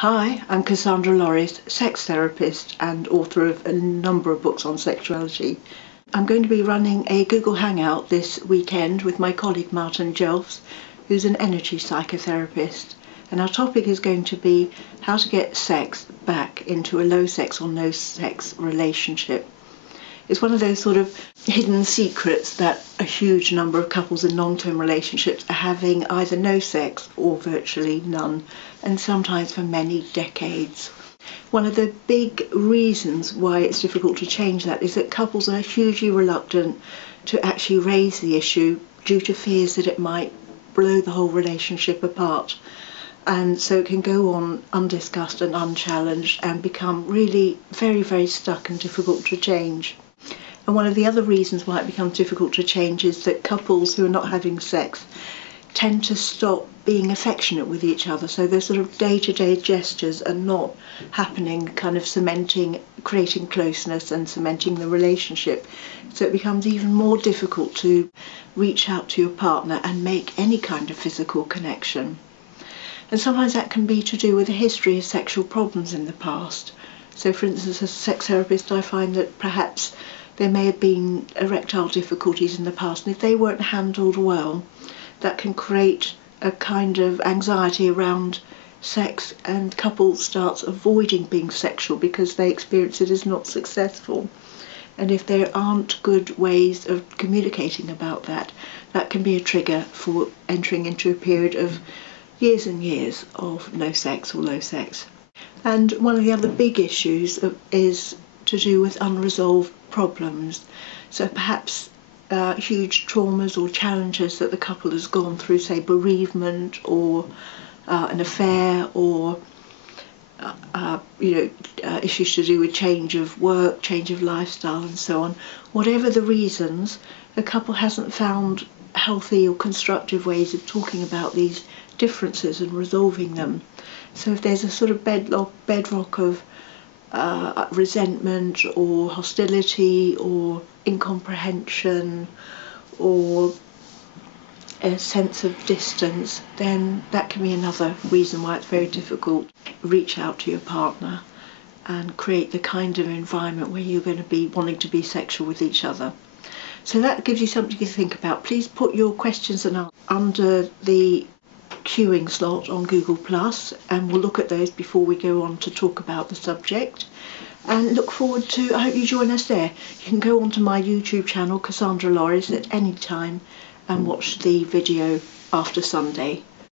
Hi, I'm Cassandra Lorius, sex therapist and author of a number of books on sexuality. I'm going to be running a Google Hangout this weekend with my colleague Martin Jelfs, who's an energy psychotherapist. And our topic is going to be how to get sex back into a low sex or no sex relationship. It's one of those sort of hidden secrets that a huge number of couples in long-term relationships are having either no sex or virtually none, and sometimes for many decades. One of the big reasons why it's difficult to change that is that couples are hugely reluctant to actually raise the issue due to fears that it might blow the whole relationship apart. And so it can go on undiscussed and unchallenged and become really very, very stuck and difficult to change. And one of the other reasons why it becomes difficult to change is that couples who are not having sex tend to stop being affectionate with each other. So those sort of day-to-day gestures are not happening, kind of cementing, creating closeness and cementing the relationship. So it becomes even more difficult to reach out to your partner and make any kind of physical connection. And sometimes that can be to do with a history of sexual problems in the past. So for instance, as a sex therapist, I find that perhaps there may have been erectile difficulties in the past, and if they weren't handled well, that can create a kind of anxiety around sex, and couples start avoiding being sexual because they experience it as not successful. And if there aren't good ways of communicating about that, that can be a trigger for entering into a period of years and years of no sex or low sex. And one of the other big issues is to do with unresolved problems. So perhaps huge traumas or challenges that the couple has gone through, say bereavement or an affair, or issues to do with change of work, change of lifestyle and so on. Whatever the reasons, the couple hasn't found healthy or constructive ways of talking about these differences and resolving them. So if there's a sort of bedrock of resentment or hostility or incomprehension or a sense of distance, then that can be another reason why it's very difficult to reach out to your partner and create the kind of environment where you're going to be wanting to be sexual with each other. So that gives you something to think about. Please put your questions and answers under the queuing slot on Google+, and we'll look at those before we go on to talk about the subject. And look forward to, I hope you join us there. You can go onto my YouTube channel, Cassandra Lorius, at any time and watch the video after Sunday.